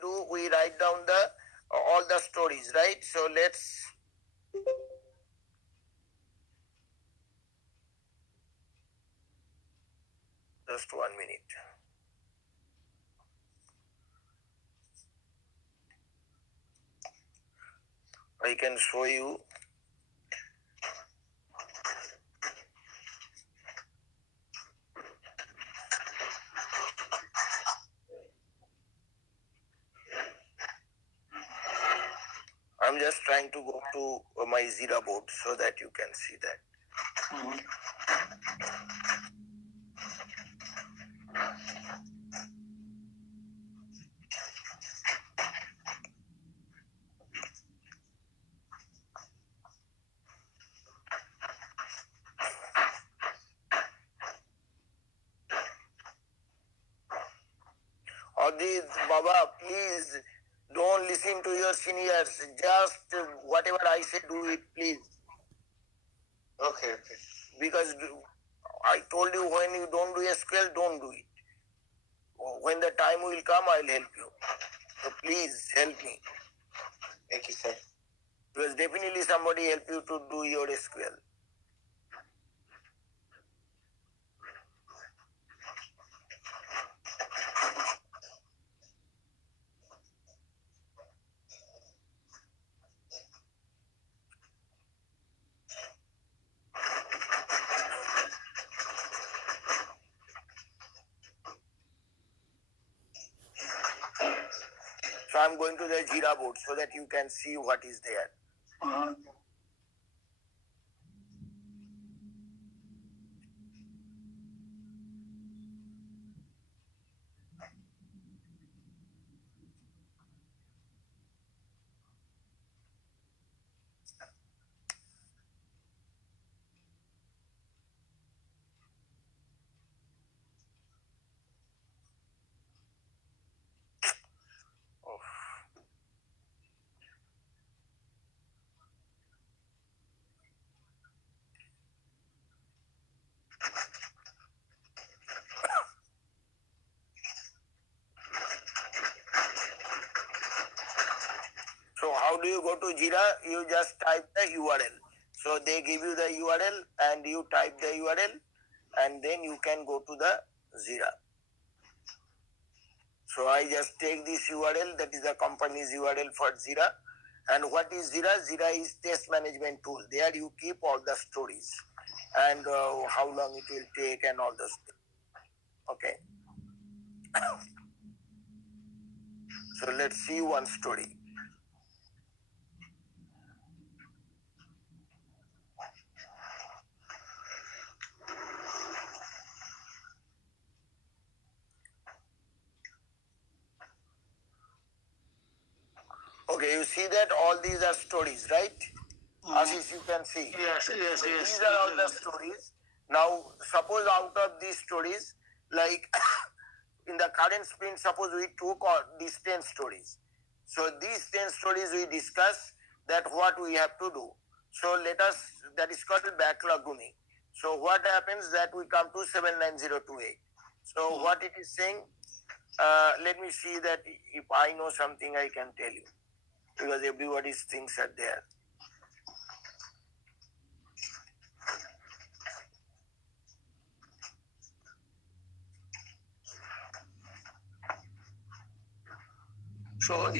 do, we write down the all the stories, right? So let's just 1 minute. I can show you. I'm just trying to go to my Jira board so that you can see that. Adit, Baba, please don't listen to your seniors. Just whatever I say, do it, please. Okay. Because I told you, when you don't do SQL, don't do it. When the time will come, I'll help you. So please help me. Thank you, sir. Because definitely somebody help you to do your SQL. So I'm going to the Jira board so that you can see what is there. So how do you go to Jira? You just type the URL. So they give you the URL and you type the URL and then you can go to the Jira. So I just take this URL, that is the company's URL for Jira. And what is Jira? Jira is test management tool. There you keep all the stories and how long it will take and all those things. Okay. So let's see one story. Okay, you see that all these are stories, right? Ashish, you can see. Yes. So these are all the stories. Now, suppose out of these stories, like in the current sprint, suppose we took these 10 stories. So these 10 stories we discuss that what we have to do. So let us, that is called backlog grooming. So what happens that we come to 79028. So what it is saying, let me see that if I know something I can tell you. Because everybody's things are there. So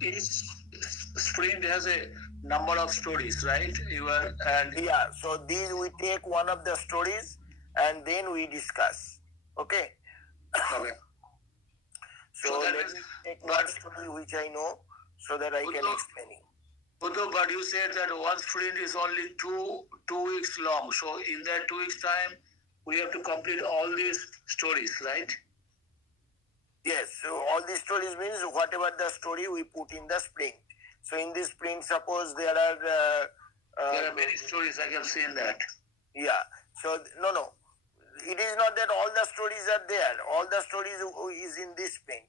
each sprint has a number of stories, right? Yeah, so these we take one of the stories and then we discuss. Okay. Okay. So let me take one story which I know so that I can explain you. Buddha, but you said that one sprint is only two weeks long. So in that 2 weeks time, we have to complete all these stories, right? Yes, so all these stories means whatever the story we put in the sprint. So in this sprint, suppose there are many stories. I have seen that. Yeah. So no. It is not that all the stories are there. All the stories is in this sprint.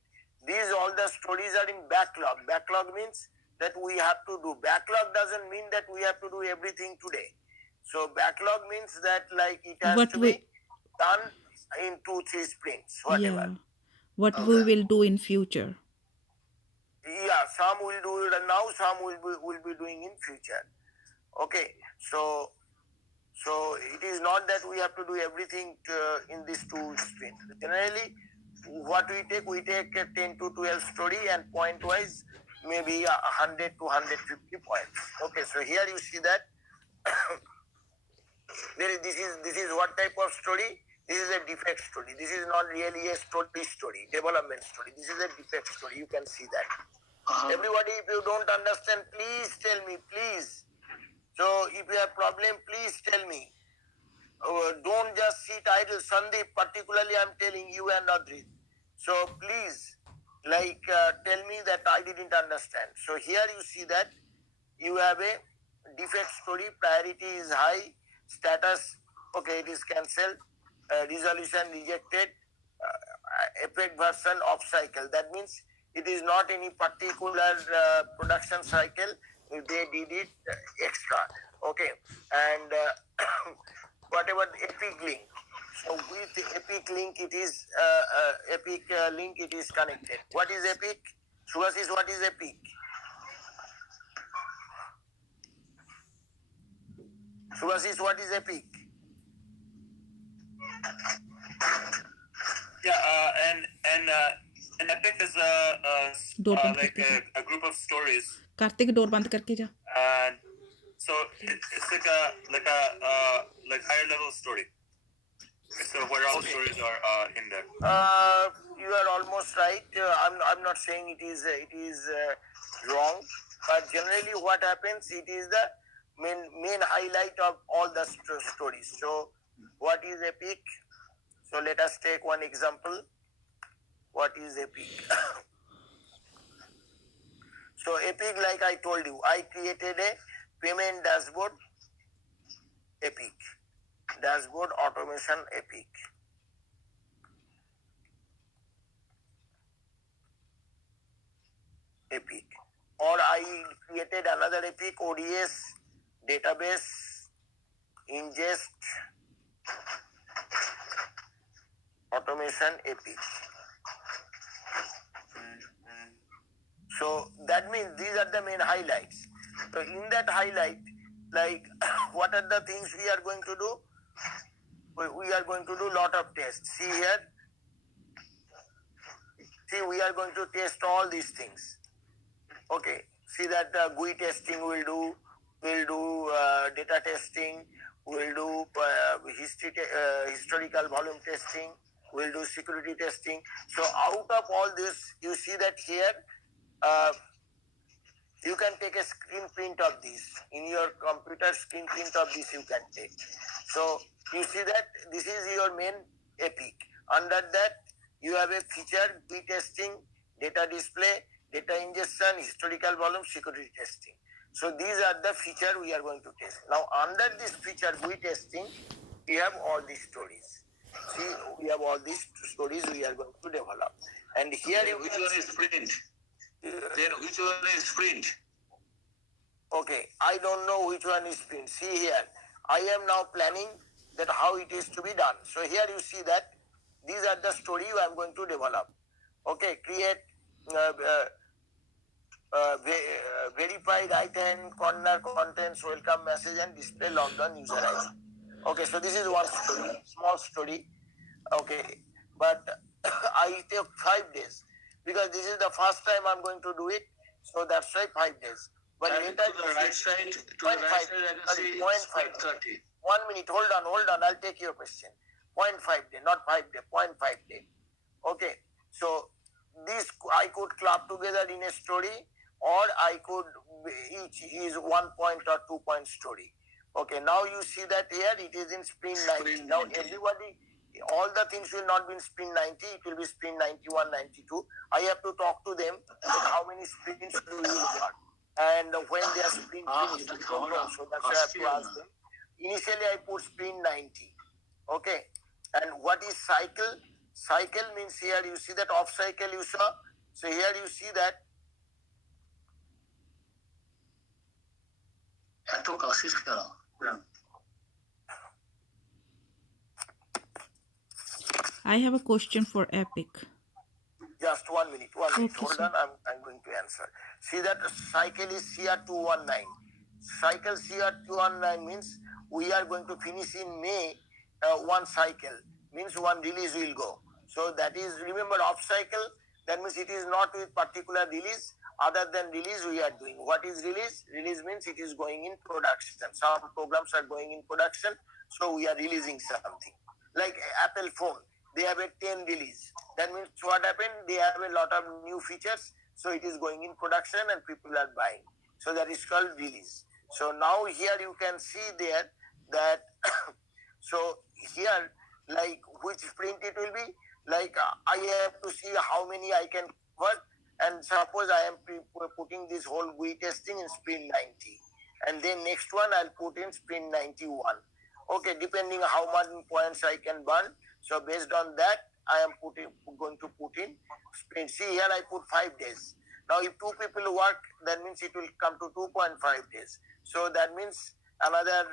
These all the stories are in backlog. Backlog means that we have to do. Backlog doesn't mean that we have to do everything today. So backlog means that like it has What to we, be done in 2-3 sprints, whatever. yeah, what we Okay. will do in future. some will do it now, some will be doing in future. Okay, so it is not that we have to do everything in this 2 sprint. Generally, what we take a 10 to 12 story, and point wise maybe 100 to 150 points. Okay, so here you see that this is what type of story? This is a defect story. This is not really a story, development story. This is a defect story. You can see that. Everybody, if you don't understand, please tell me, please. So if you have problem, please tell me. Don't just sit idle. Sandeep, particularly I'm telling you and Adrit. So please, tell me that I didn't understand. So here you see that you have a defect story, priority is high, status, okay, it is cancelled, resolution rejected, effect version off cycle. That means it is not any particular production cycle, they did it extra. Okay, and whatever Epic link. So with Epic link, it is Epic link, it is connected. What is Epic? Subhasis, what is Epic? Subhasis, what is Epic? Yeah, and Epic is a group of stories. Kartik door बंद करके जा. And so it's like a higher level story. So where all the stories are in there. You are almost right. I'm not saying it is wrong, but generally what happens, it is the main highlight of all the stories. So what is Epic? So let us take one example. What is Epic? So Epic, like I told you, I created a payment dashboard, Epic. Dashboard automation, Epic. Epic. Or I created another Epic, ODS, database, ingest, automation, Epic. So that means these are the main highlights. So in that highlight, what are the things we are going to do? We are going to do lot of tests. See here. See, we are going to test all these things. Okay. See that GUI testing we'll do data testing, we'll do historical volume testing, we'll do security testing. So out of all this, you see that here, you can take a screen print of this. In your computer, screen print of this you can take. So you see that this is your main Epic. Under that, you have a feature, GUI testing, data display, data ingestion, historical volume, security testing. So these are the feature we are going to test. Now under this feature, GUI testing, we have all these stories. See, we have all these stories we are going to develop. And here which one is sprint? Then which one is sprint? Okay, I don't know which one is sprint. See here, I am now planning that how it is to be done. So here you see that these are the story I am going to develop. Okay, create verified right-hand corner contents, welcome message and display logged on user ID. Okay, so this is one story, small story. Okay, but I take 5 days because this is the first time I'm going to do it. So that's why 5 days. But And later, to the right side, I can see 30. 1 minute, hold on, I'll take your question. 0.5 day, not 5 day, 0.5 day. Okay, so this I could club together in a story, or I could, each is 1 point or 2 point story. Okay, now you see that here it is in sprint 90. Now everybody, all the things will not be in sprint 90, it will be sprint 91, 92. I have to talk to them how many sprints do you want and when they are sprint finished. So that's why I have to ask them. Initially I put sprint 90. Okay, and what is cycle? Cycle means here you see that off cycle you saw. So here you see that I have a question for Epic. just 1 minute. Okay, Hold sir. on, I'm going to answer. answer. See that cycle is CR219. Cycle CR219 means we are going to finish in May one cycle, means one release will go. So that is, remember, off cycle, that means it is not with particular release. Other than release we are doing. What is release? Release means it is going in production. Some programs are going in production, so we are releasing something. Like Apple phone, they have a 10 release. That means what happened? They have a lot of new features, so it is going in production and people are buying. So that is called release. So now here you can see there that so here, like which sprint it will be, like I have to see how many I can cover, and suppose I am putting this whole GUI testing in sprint 90, and then next one I'll put in sprint 91. Okay, depending how many points I can burn. So based on that, I am going to put in sprint. See here, I put 5 days. Now if 2 people work, that means it will come to 2.5 days. So that means another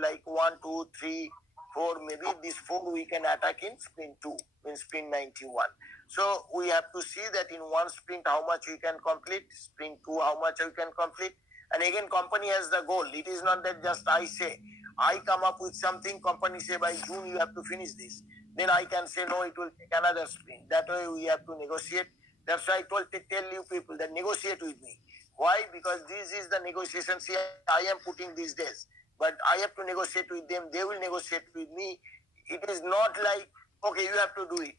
like 1, 2, 3, 4, maybe this 4 we can attack in sprint 2, in sprint 91. So we have to see that in one sprint how much we can complete, sprint 2 how much we can complete. And again, company has the goal. It is not that just I say, I come up with something, company say by June you have to finish this. Then I can say no, it will take another sprint. That way we have to negotiate. That's why I tell you people that negotiate with me. Why? Because this is the negotiation. See, I am putting these days, but I have to negotiate with them. They will negotiate with me. It is not like, okay, you have to do it.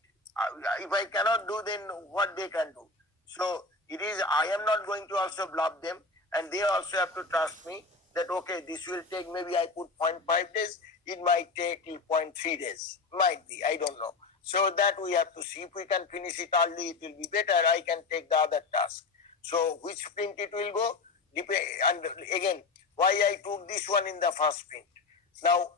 If I cannot do, then what they can do? So it is, I am not going to also bluff them, and they also have to trust me that, okay, this will take, maybe I put 0.5 days, it might take 0.3 days. Might be, I don't know. So that we have to see. If we can finish it early, it will be better. I can take the other task. So which sprint it will go? And again, why I took this one in the first sprint. Now,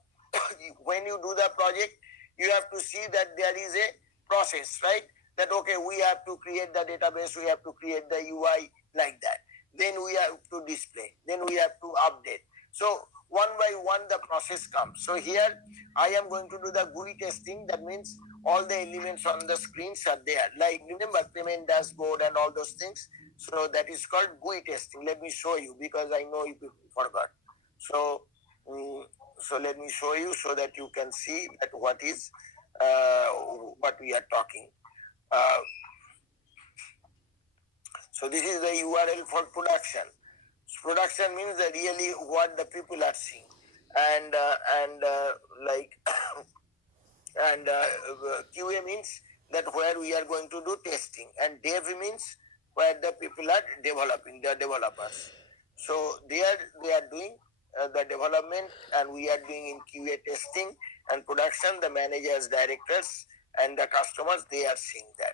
when you do the project, you have to see that there is a process, right? That, okay, we have to create the database, we have to create the UI like that. Then we have to display, then we have to update. So one by one the process comes. So here I am going to do the GUI testing. That means all the elements on the screens are there. Like remember payment dashboard and all those things. So that is called GUI testing. Let me show you because I know you people forgot. So let me show you so that you can see that what we are talking. So this is the URL for production. Production means that really what the people are seeing, and QA means that where we are going to do testing, and dev means where the people are developing, the developers. So they are doing the development, and we are doing in QA testing and production. The managers, directors, and the customers, they are seeing that.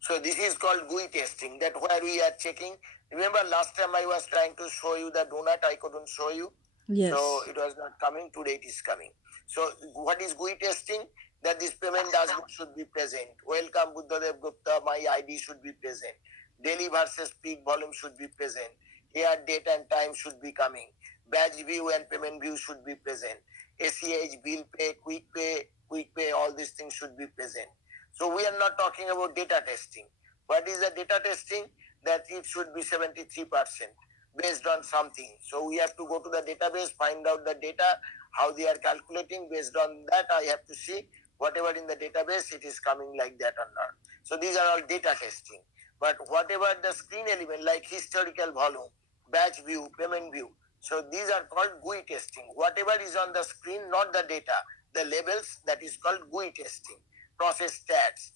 So this is called GUI testing, that where we are checking. Remember last time I was trying to show you the donut, I couldn't show you. Yes. So it was not coming, today it is coming. So what is GUI testing? That this payment dashboard should be present. Welcome Buddhadev Gupta, my ID should be present. Daily versus peak volume should be present. Here date and time should be coming. Badge view and payment view should be present. ACH, bill pay, quick pay, all these things should be present. So we are not talking about data testing. What is the data testing? That it should be 73% based on something. So we have to go to the database, find out the data, how they are calculating. Based on that, I have to see whatever in the database, it is coming like that or not. So these are all data testing. But whatever the screen element, like historical volume, batch view, payment view, so these are called GUI testing. Whatever is on the screen, not the data, the labels, that is called GUI testing. Process stats,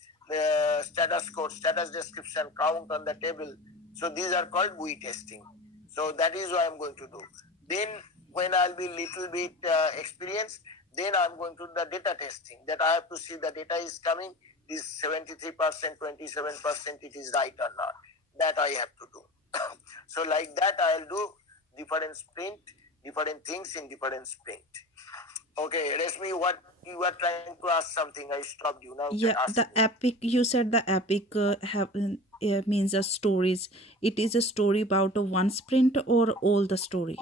status code, status description, count on the table. So these are called GUI testing. So that is what I'm going to do. Then when I'll be little bit experienced, then I'm going to do the data testing, that I have to see the data is coming, is 73%, 27%, it is right or not. That I have to do. So like that I'll do different sprint, different things in different sprint. Okay, Rashmi, what you were trying to ask something? I stopped you. Now you Yeah, can ask the me. epic, you said the epic means a stories. It is a story about a one sprint or all the story.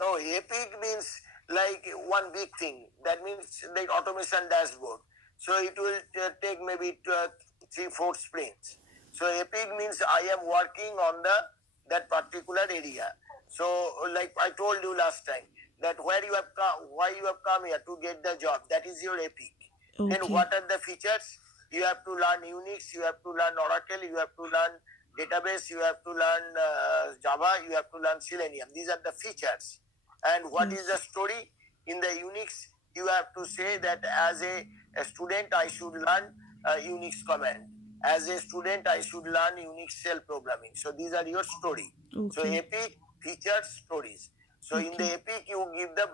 No, epic means like one big thing. That means like automation dashboard. So it will take maybe 3-4 sprints. So epic means I am working on that particular area. So like I told you last time that where you have come, why you have come here to get the job. That is your epic. Then Okay. what are the features? You have to learn Unix. You have to learn Oracle. You have to learn database. You have to learn Java. You have to learn Selenium. These are the features. And what is Yes. the story? In the Unix, you have to say that as a student, I should learn Unix command. As a student, I should learn Unix shell programming. So these are your story. So Okay. epic, features, stories. So in the Okay. epic, you give the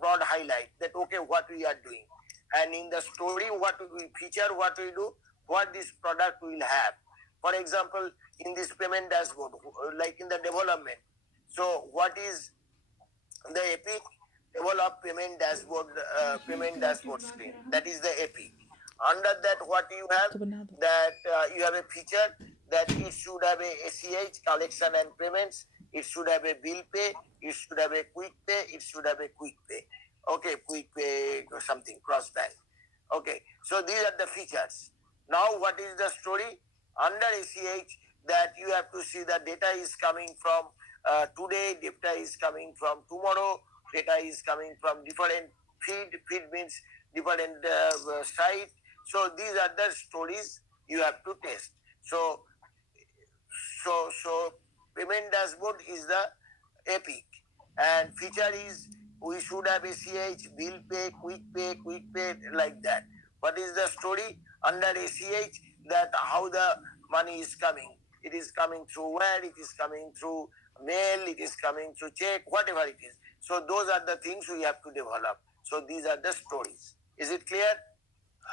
broad highlight that, okay, what we are doing. And in the story, what we feature, what we do, what this product will have. For example, in this payment dashboard, like in the development. So what is the epic? Develop payment dashboard screen. That is the epic. Under that, what you have, तो बना दो. that you have a feature that it should have a ACH, collection and payments. It should have a bill pay. It should have a quick pay. It should have a quick pay. Okay, quick pay or something, cross bank. Okay, so these are the features. Now what is the story? Under ACH, that you have to see the data is coming from today, data is coming from tomorrow, data is coming from different feed means different site. So these are the stories you have to test. So payment dashboard is the epic, and feature is we should have ACH, bill pay, quick pay, like that. What is the story under ACH? That how the money is coming. It is coming through where? It is coming through mail. It is coming through check, whatever it is. So those are the things we have to develop. So these are the stories. Is it clear?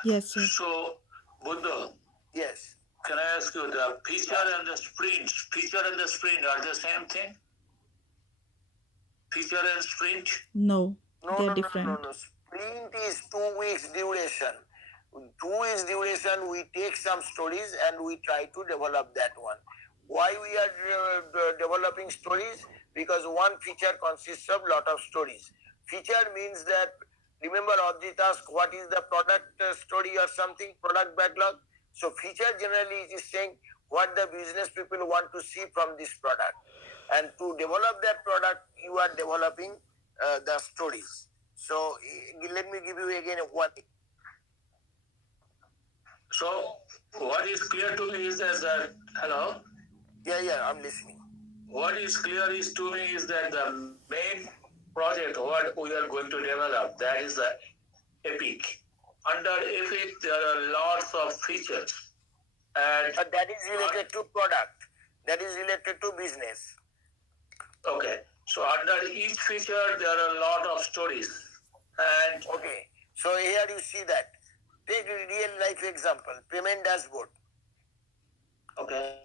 Yes, sir. So, Buddha, Yes. can I ask you, the feature and the sprint are the same thing? Feature and sprint? No, No, they're no, no, no, different. no. Sprint is 2 weeks duration. 2 weeks duration, we take some stories and we try to develop that one. Why we are developing stories? Because one feature consists of lot of stories. Feature means that, remember Abhijit asked what is the product story or something, product backlog. So feature generally is saying what the business people want to see from this product. And to develop that product, you are developing the stories. So let me give you again one. So, what is clear to me is that, hello? Yeah, I'm listening. What is clear is to me is that the main project what we are going to develop, that is the Epic. Under Epic, there are lots of features. And that is related to product. That is related to business. Okay. So under each feature, there are a lot of stories. And okay. So here you see that. Take a real life example, payment dashboard. Okay.